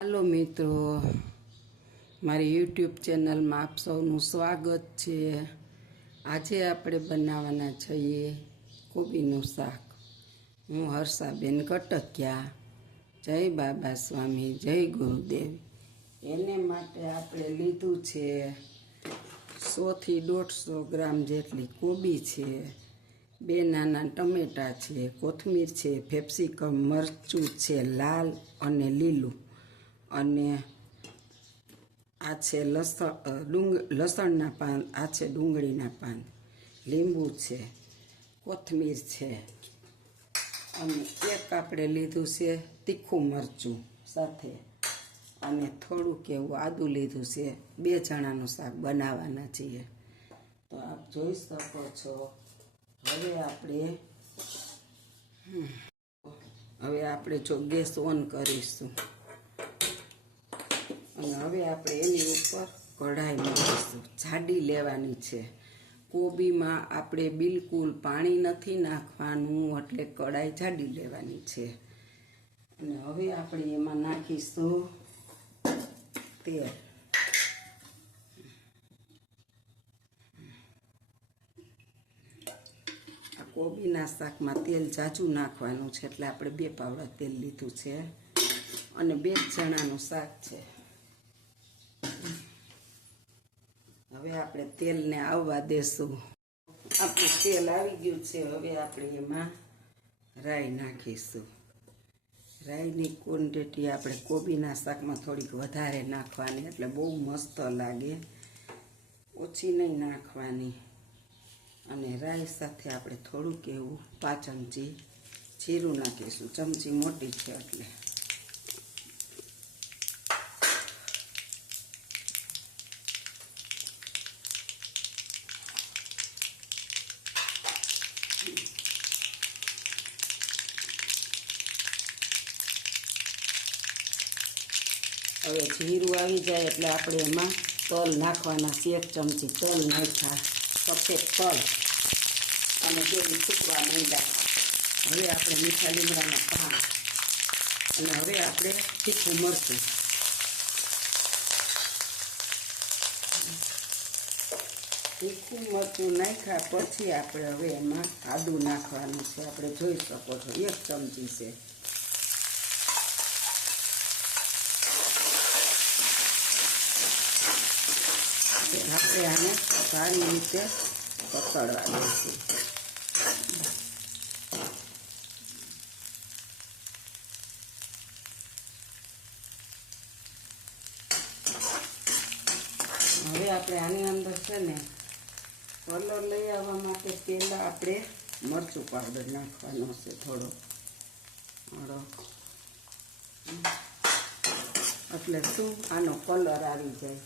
Hello मित्रों, मारी YouTube channel में आप सौનું स्वागत है। आज આપણે બનાવવાના છીએ કોબીનું શાક। હું હર્ષાબેન કટકિયા। જય બાબા સ્વામી, જય ગુરુદેવ। એને માટે આપણે લીધું છે 100 થી 150 ગ્રામ જેટલી કોબી છે, 2 નાના ટમેટા છે, કોથમીર છે, કેપ્સિકમ, મરચું છે લાલ અને લીલું, અને આ છે લસણના પાન, આ છે ડુંગળીના પાન, લીંબુ છે, કોથમીર છે, અને એક આપણે લીધું છે તીખું મરચું સાથે, અને થોડુંક એવું આદું લીધું છે। 2 જણાનું શાક બનાવવાના છીએ, તો આપ જોઈ શકો છો। હવે આપણે જો ગેસ ઓન કરીશું, અને હવે આપણે એની ઉપર કઢાઈ મૂકીશું। જાડી લેવાની છે। કોબીમાં આપણે બિલકુલ પાણી નથી નાખવાનું, એટલે કઢાઈ જાડી લેવાની છે। અને હવે આપણે એમાં નાખીશું તેલ। આ કોબીના શાકમાં તેલ ઝાઝું નાખવાનું છે, એટલે આપણે 2 પાવડા તેલ લીધું છે, અને 2 જણાનું શાક છે। હવે આપણે તેલને આવવા દેશું। આપણું તેલ આવી ગયું છે। હવે આપણે એમાં રાઈ નાખીશું। રાઈની ક્વોન્ટિટી આપણે કોબીના શાકમાં થોડીક વધારે નાખવાની, એટલે બહુ મસ્ત લાગે, ઓછી નહીં નાખવાની। અને રાઈ સાથે આપણે થોડુંક એવું 5 ચમચી જીરું નાખીશું। ચમચી મોટી છે એટલે। હવે જીરું આવી જાય એટલે આપણે એમાં તલ નાખવાના છે। 1 ચમચી તલ નાખ્યા, સફેદ તલ, અને બેલી ફૂટવા માંડ્યા। હવે આપણે મીઠા લીમડાના પાન, અને હવે આપણે તીખું મરચું, તીખું મરચું નાખ્યા પછી આપણે હવે એમાં આદું નાખવાનું છે। આપણે જોઈ શકો છો 1 ચમચી છે। આપણે આને સારી રીતે પકડવા દઈશું। હવે આપણે આની અંદર છે ને કલર લઈ આવવા માટે પહેલાં આપણે મરચું પાવડર નાખવાનો છે થોડો, એટલે શું આનો કલર આવી જાય।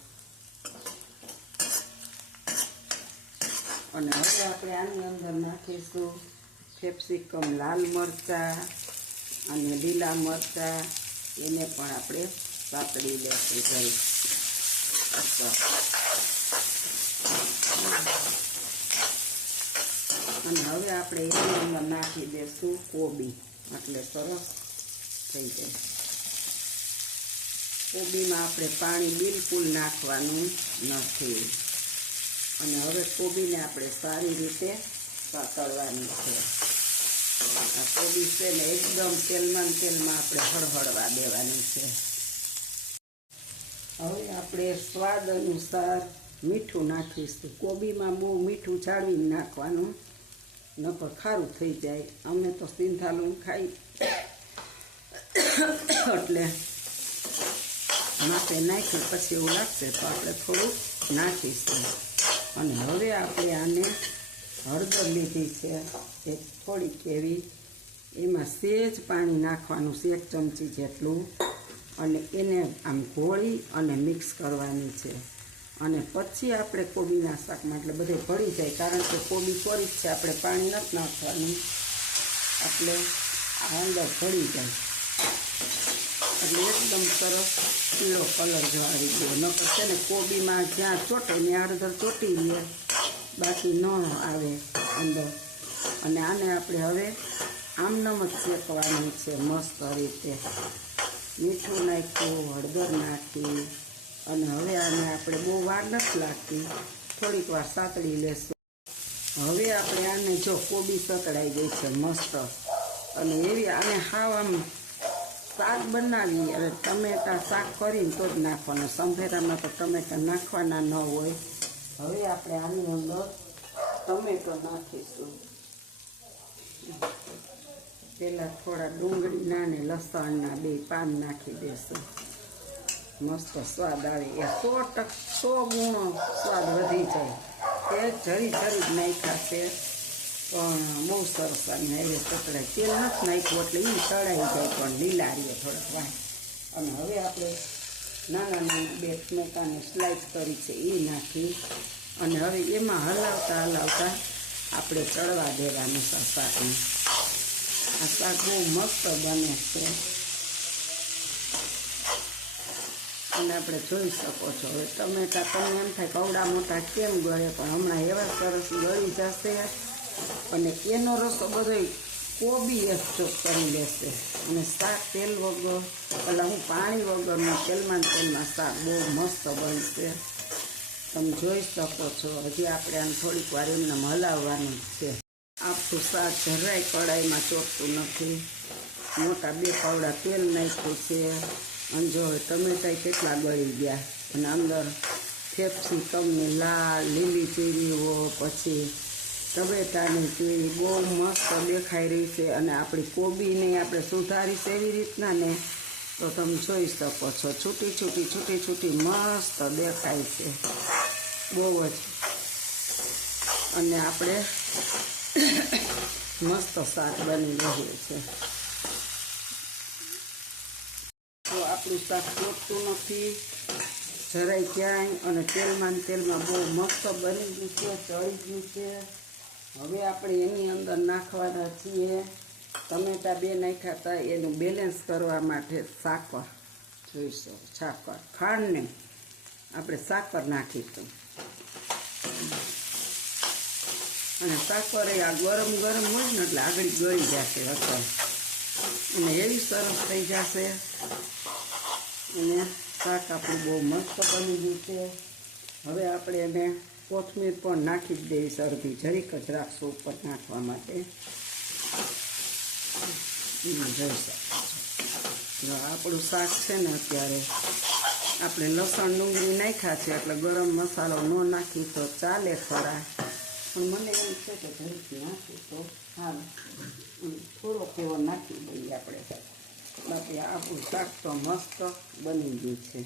અને હવે આપણે આની અંદર નાખીશું કેપ્સિકમ, લાલ મરચાં અને લીલા મરચાં, એને પણ આપણે સાતળી લેશું જઈ। અને હવે આપણે એની અંદર નાખી દઈશું કોબી, એટલે સરસ થઈ જાય। કોબીમાં આપણે પાણી બિલકુલ નાખવાનું નથી, અને હવે કોબીને આપણે સારી રીતે સાતળવાની છે। આ કોબી છે ને એકદમ તેલમાં આપણે હળહળવા દેવાની છે। હવે આપણે સ્વાદ અનુસાર મીઠું નાખીશું। કોબીમાં બહુ મીઠું જાળવીને નાખવાનું, નકર ખારું થઈ જાય। અમે તો સિંધાલું ખાઈ એટલે માથે નાખ્યું પછી એવું લાગશે તો આપણે થોડુંક નાખીશું। અને હવે આપણે આને હળદર લીધી છે એક થોડીક એવી, એમાં સહેજ પાણી નાખવાનું છે 1 ચમચી જેટલું, અને એને આમ ઘોળી અને મિક્સ કરવાની છે। અને પછી આપણે કોબીના શાકમાં એટલે બધે ભળી જાય, કારણ કે કોબી કોરી જ છે, આપણે પાણી નથી નાખવાનું, એટલે આ અંદર ભળી જાય। એટલે એકદમ સરસ પીળો કલર જો આવી ગયો। નકર છે ને કોબીમાં જ્યાં ચોટે ને હળદર ચોટી લે, બાકી ન આવે અંદર। અને આને આપણે હવે આમનામ જ શેકવાની છે મસ્ત રીતે। મીઠું નાખ્યું, હળદર નાખી અને હવે આને આપણે બહુ વાર નથી લાગતી, થોડીક વાર સાતળી લેશું. હવે આપણે આને જો કોબી સતળાઈ ગઈ છે મસ્ત, અને એવી આને હાવ આમ શાક બનાવી અને ટમેટા શાક કરીને તો જ નાખવાનું. સંભેરામાં તો ટમેટા નાખવાના ન હોય. હવે આપણે આની અંદર ટમેટો નાખીશું. પહેલાં થોડા ડુંગળીના ને લસણના 2 પાન નાખી દેશું. મસ્ત સ્વાદ આવે. એ 100 ગુણો સ્વાદ વધી જાય. તે જરી જ નાખ્યા છે પણ બહુ સરસ અને હવે સતળાય. તેલ નથી નાખ્યું એટલે એ તળાઈ જાય પણ લીલા રહીએ થોડાક વાર. અને હવે આપણે નાના 2 ટમેટાની સ્લાઇસ કરી છે એ નાખી અને હવે એમાં હલાવતા આપણે ચડવા દેવાનું છે શાકને. આ શાક બહુ મસ્ત બને છે અને આપણે જોઈ શકો છો. હવે ટમેટા તમને એમ થાય કવડા મોટા કેમ ગળે, પણ હમણાં એવા સરસ ગળી જશે અને એનો રસો બધો કોબી એબ્સોર્બ કરી લેશે. અને શાક તેલ વગર એટલે પાણી વગરનું તેલમાં શાક બહુ મસ્ત બનશે. તમે જોઈ શકો છો. હજી આપણે આને થોડીક વાર એમને હલાવવાનું છે. આપણું શાક જરાય કડાઈમાં ચોટતું નથી. મોટા 2 પાવડા તેલ નાખ્યું છે અને જો ટમેટા કેટલા ગળી ગયા અને અંદર કેપ્સિકમની લાલ લીલી ચીરીઓ, પછી ટમેટાની ચીરી બહુ મસ્ત દેખાઈ રહી છે. અને આપણી કોબીને આપણે સુધારી છે એવી રીતના ને તો તમે જોઈ શકો છો. છૂટી મસ્ત દેખાય છે બહુ જ. અને આપણે મસ્ત શાક બની રહ્યું છે. તો આપણું શાક ચોટતું નથી જરાય ક્યાંય અને તેલમાં બહુ મસ્ત બની ગયું છે, ચડી ગયું છે. હવે આપણે એની અંદર નાખવાના છીએ ટમેટા 2 નાખ્યા હતા એનું બેલેન્સ કરવા માટે સાકર. જોઈશો સાકર, ખાંડને આપણે સાકર નાખીશું. અને સાકર એ આ ગરમ હોય ને એટલે આગળ ગળી જશે અસર અને એવી સરસ થઈ જશે. અને શાક આપણું બહુ મસ્ત બની ગયું છે. હવે આપણે એને કોથમીર પણ નાખી જ દઈશ અડધી, જરીક જ રાખશું ઉપર નાખવા માટે. જોઈ શકો આપણું શાક છે ને અત્યારે આપણે લસણ ડુંગળી નાખ્યા છે એટલે ગરમ મસાલો ન નાખી તો ચાલે ખરા, પણ મને એમ છે કે જરીક નાખી તો હા થોડોક એવો નાખી દઈએ આપણે. બાકી આપણું શાક તો મસ્ત બની ગયું છે.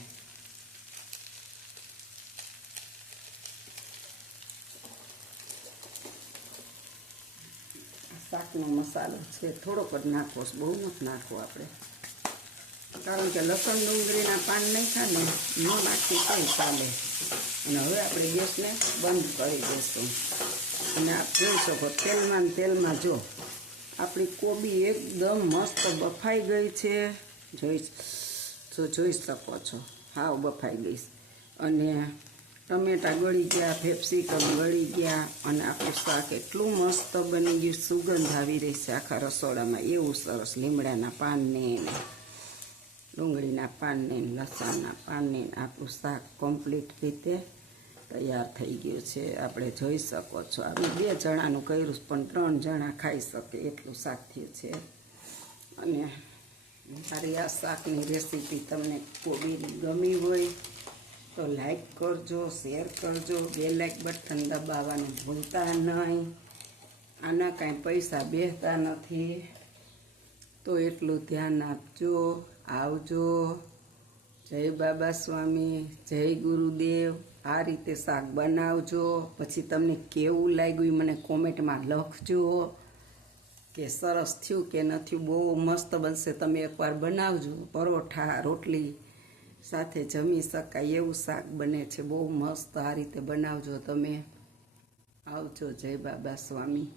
શાકનો મસાલો છે થોડોક જ નાખવો, બહુ નથી નાખવો આપણે, કારણ કે લસણ ડુંગળીના પાન નાખ્યા ને ન નાખી કંઈ ચાલે. અને હવે આપણે ગેસને બંધ કરી દઈશું. અને આપ જોઈ શકો તેલમાં જો આપણી કોબી એકદમ મસ્ત બફાઈ ગઈ છે. જોઈ શકો છો હાવ બફાઈ ગઈ. અને ટમેટા ગળી ગયા, કેપ્સિકમ ગળી ગયા અને આપણું શાક એટલું મસ્ત બની ગયું. સુગંધ આવી રહી છે આખા રસોડામાં, એવું સરસ. લીમડાના પાનને ડુંગળીના પાનને લસણના પાનને આપણું શાક કમ્પ્લીટ રીતે તૈયાર થઈ ગયું છે. આપણે જોઈ શકો છો. આપણે 2 જણાનું કર્યું પણ 3 જણા ખાઈ શકે એટલું શાક થયું છે. અને મારી આ શાકની રેસીપી તમને કોબીની ગમી હોય તો લાઈક કરજો, શેર કરજો, બેલ બટન દબાવવાનું ભૂલતા નહીં. આના કાંઈ પૈસા બેસતા નથી તો એટલું ધ્યાન આપજો. આવજો. જય બાબા સ્વામી, જય ગુરુદેવ. આ રીતે શાક બનાવજો. પછી તમને કેવું લાગ્યું મને કોમેન્ટમાં લખજો કે સરસ થયું કે નથી. બહુ મસ્ત બનશે. તમે એકવાર બનાવજો. પરોઠા રોટલી સાથે જમી શકાય એવું શાક બને છે. બહુ મસ્ત. આ રીતે બનાવજો તમે. આવજો. જય બાબા સ્વામી.